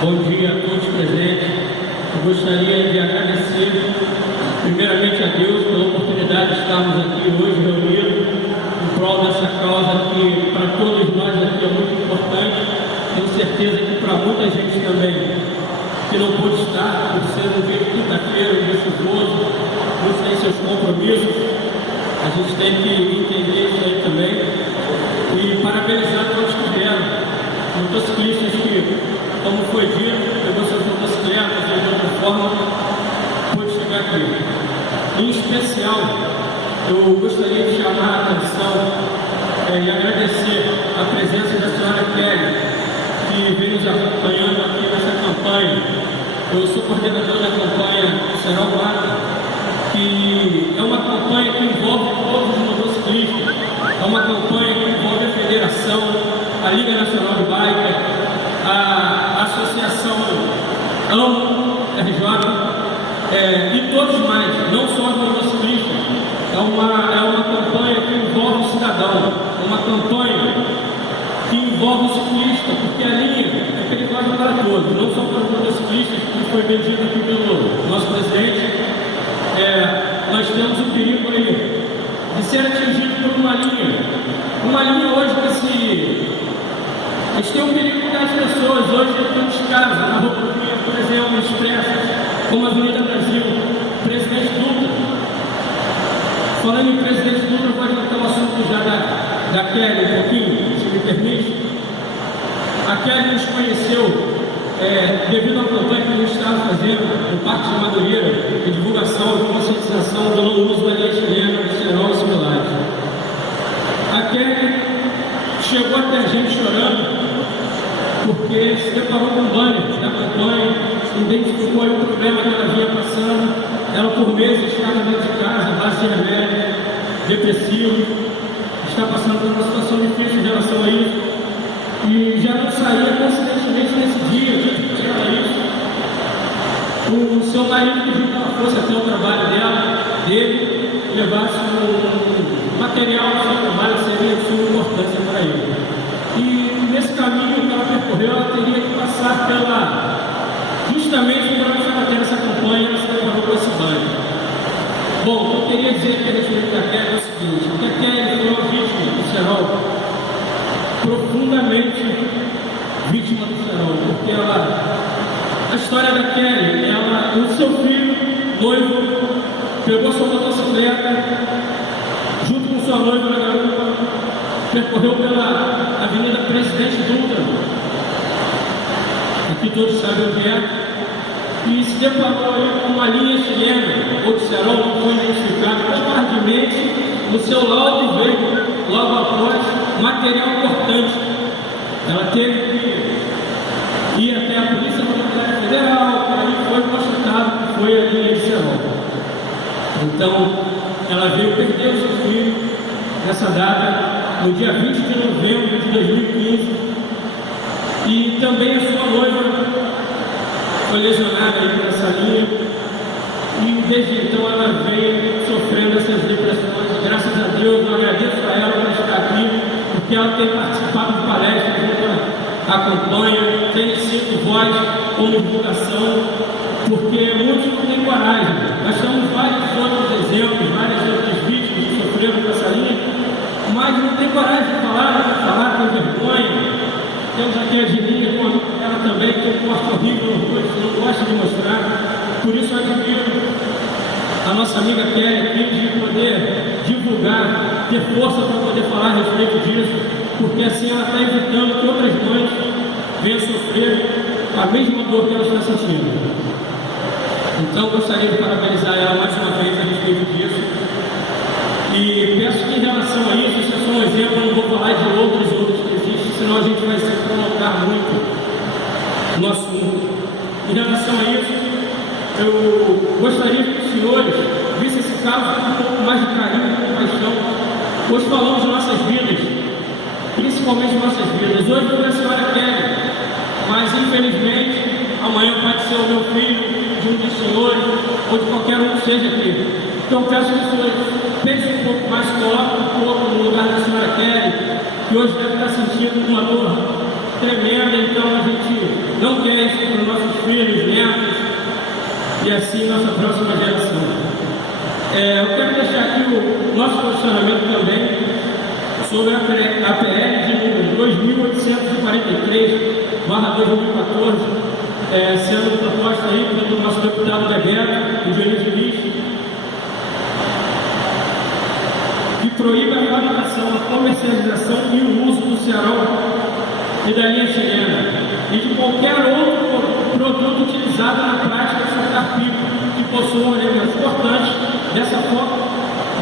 Bom dia a todos presentes. Eu gostaria de agradecer, primeiramente, a Deus pela oportunidade de estarmos aqui hoje reunidos em prol dessa causa que, para todos nós aqui, é muito importante. Tenho certeza que para muita gente também, que não pôde estar, por ser um dia de quinta-feira, um dia chuvoso, muitos têm seus compromissos. A gente tem que entender isso aí também. E parabenizar todos que vieram, motociclistas que, como foi dito, pegou suas motocicletas e de outra forma pôde chegar aqui. Em especial, eu gostaria de chamar a atenção e agradecer a presença da senhora Kelly, que vem nos acompanhando aqui nessa campanha. Eu sou coordenador da campanha Serol Guarda, que é uma campanha que envolve todos os motociclistas, é uma campanha que envolve a Federação, a Liga Nacional de Bike, a Associação AMO, RJ, e todos mais, não só os motociclistas. É uma campanha que envolve o cidadão, é uma campanha que envolve o ciclista, porque a linha é perigosa para todos, não só para os motociclistas, como foi bem dito aqui pelo nosso presidente. Nós temos o perigo aí de ser atingido por uma linha hoje que a gente tem um perigo das pessoas hoje dentro de casa, na rodovia, por exemplo, expressas, como a Avenida Brasil, Presidente Dutra. Falando em Presidente Dutra, eu vou adiantar o assunto já da Kelly um pouquinho, se me permite. A Kelly nos conheceu devido à campanha que a gente estava fazendo no Parque de Madureira, de divulgação e conscientização do não uso da linha chilena, de Serol e similares. A Kelly chegou até a gente chorando, porque se deparou com o banner da campanha, identificou aí o problema que ela vinha passando. Ela por meses estava dentro de casa, base de remédio, depressivo, está passando por uma situação difícil em relação a isso. E já não saía, coincidentemente, nesse dia que era isso. O seu marido pediu que ela fosse até o trabalho dele, levasse um material do seu trabalho que seria de sua importância para ele. E nesse caminho que ela percorreu, ela teria que passar justamente por onde estava tendo essa campanha, ela se deparou com esse banho. Bom, o que eu queria dizer aqui a respeito da Kelly é o seguinte: que a Kelly foi uma vítima do Serol, profundamente vítima do Serol, porque a história da Kelly, o seu filho, noivo, pegou sua motocicleta, junto com sua noiva na garupa, percorreu pela Avenida Presidente Dutra, aqui todos sabem o que é, e se deparou aí com uma linha chilena, ou de Serol, não foi identificado, covardemente, no seu laudo veio, logo após, material importante. Ela teve que ir até a Polícia Rodoviária Federal, que aí foi constatado que foi a linha de Serol. Então, ela veio perder o seu filho nessa data, no dia 20 de novembro de 2015, e também a sua noiva foi lesionada aí por essa linha, e desde então ela veio sofrendo essas depressões. Graças a Deus, eu agradeço a ela por estar aqui, porque ela tem participado de palestras junto à campanha, tem sido voz como divulgação, porque muitos não têm coragem. Nós temos vários outros exemplos, várias outras vítimas que sofreram com essa linha, mas não tem coragem de falar, tem vergonha. Temos aqui a Girinha, ela também tem um corte horrível no rosto, não gosta de mostrar. Por isso eu admiro a nossa amiga Kelly aqui de poder divulgar, ter força para poder falar a respeito disso, porque assim ela está evitando que outras mães venham sofrer a mesma dor que ela está sentindo. Então gostaria de parabenizar ela mais uma vez a respeito disso. E peço que em relação a isso é só um exemplo, eu não vou falar de outros que existem, senão a gente vai se prolongar muito no assunto. Em relação a isso, eu gostaria que os senhores vissem esse caso com um pouco mais de carinho e compaixão. Hoje falamos de nossas vidas, principalmente nossas vidas. Hoje foi a senhora Kelly, mas infelizmente amanhã pode ser o meu filho, de um dos senhores, ou de qualquer um que seja aqui. Então peço que os senhores pensem um pouco mais, coloquem um pouco no lugar da senhora Kelly, que hoje deve estar sentindo uma dor tremenda, então a gente não quer isso para os nossos filhos, netos e assim nossa próxima geração. Eu quero deixar aqui o nosso posicionamento também sobre a PL de número 2843/2014, sendo proposta aí pelo nosso deputado Bebeto e Dionísio Lins, que proíbe a fabricação, a comercialização e o uso do cerol e da linha chilena e de qualquer outro produto utilizado na prática de soltar pipa que possuam elementos cortantes. Dessa forma,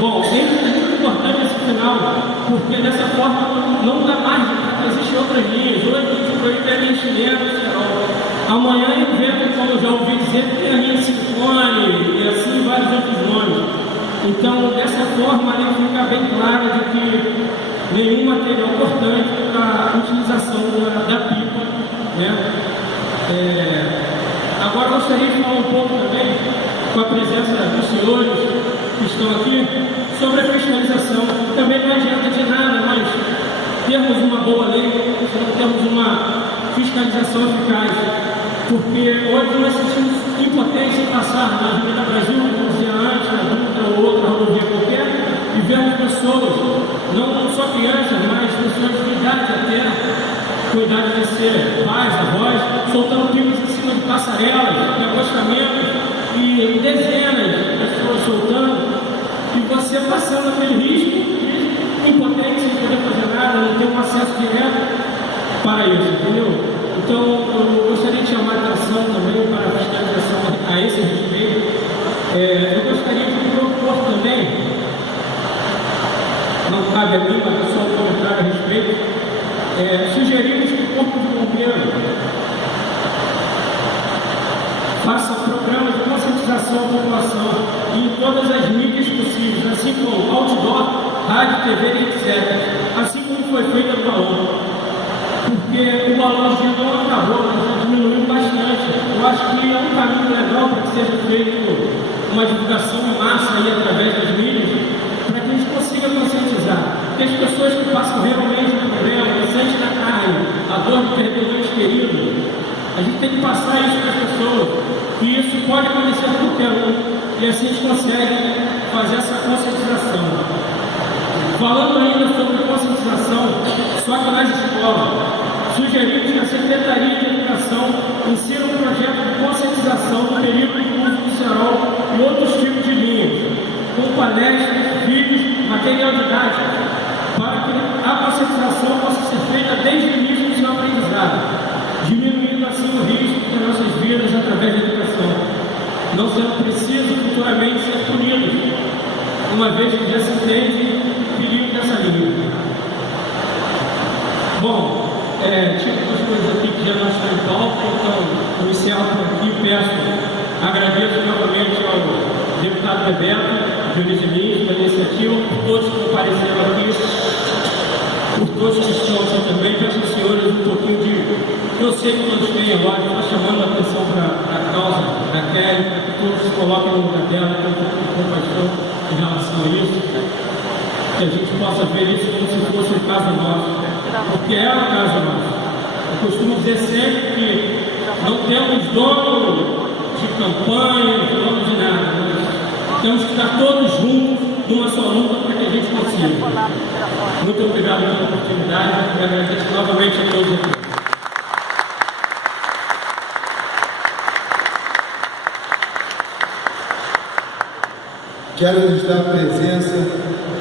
bom, é muito importante esse final, porque dessa forma não dá mais, existem outras linhas. Hoje a gente proíbe a linha chilena do cerol. Amanhã eu vejo, como já ouvi dizer, que tem a linha silicone e assim vários outros nomes. Então, dessa forma, a lei fica bem clara de que nenhum material cortante para a utilização da pipa, né? Agora, eu gostaria de falar um pouco também, com a presença dos senhores que estão aqui, sobre a fiscalização. Também não adianta de nada, mas termos uma boa lei, se não temos uma fiscalização eficaz. Porque hoje nós sentimos impotência em passar na Avenida Brasil, como dizia antes, na Dutra ou outra rodovia qualquer, e vemos pessoas, não só crianças, mas pessoas de idade até, com idade de ser pais, avós, soltando picos em cima de passarelas, de acostamentos, e dezenas de pessoas soltando, e você passando aquele risco de impotência, sem poder fazer nada, não ter um acesso direto para isso, entendeu? Então, eu gostaria de chamar a atenção também para a fiscalização a esse respeito. Eu gostaria de propor também, não cabe a mim, mas só um comentário a respeito, sugerimos que o Corpo de Bombeiro faça programas de conscientização à população em todas as mídias possíveis, assim como outdoor, rádio, TV, etc. Assim como foi feito no balão. Porque o balão já não acabou, mas já diminuiu bastante. Eu acho que é um caminho legal para que seja feito uma divulgação em massa aí através das mídias, para que a gente consiga conscientizar. Porque as pessoas que passam realmente o problema, que sentem na carne, a dor de perder o ente querido, a gente tem que passar isso para as pessoas, que isso pode acontecer a qualquer um, e assim a gente consegue fazer essa conscientização. Falando ainda sobre conscientização, só que nas escolas, sugerimos que a Secretaria de Educação insira um projeto de conscientização do perigo do uso do cerol e outros tipos de linhas, com palestras, vídeos, material didático, para que a conscientização possa ser feita desde o início do seu aprendizado, diminuindo assim o risco das nossas vidas através da educação, não sendo preciso futuramente ser punidos, uma vez que já se entende o perigo dessa linha. Bom, tinha algumas coisas aqui que já não estão em pauta, então eu encerro por aqui, agradeço novamente ao deputado Bebeto, Dionísio Lins, pela iniciativa, por todos que compareceram aqui, por todos que estão aqui também, peço aos senhores um pouquinho de... Eu sei que todos têm agora, estou chamando a atenção para a causa da Kelly, para que todos se coloquem no lugar dela, com um pouco de compaixão em relação a isso, que a gente possa ver isso como se fosse um caso nosso, porque é um caso nosso. Eu costumo dizer sempre que não temos dono de campanha, dono de nada, mas temos que estar todos juntos numa só luta para que a gente consiga. Muito obrigado pela oportunidade e agradeço novamente a todos aqui. Quero registrar a presença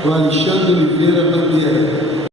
do Alexandre Oliveira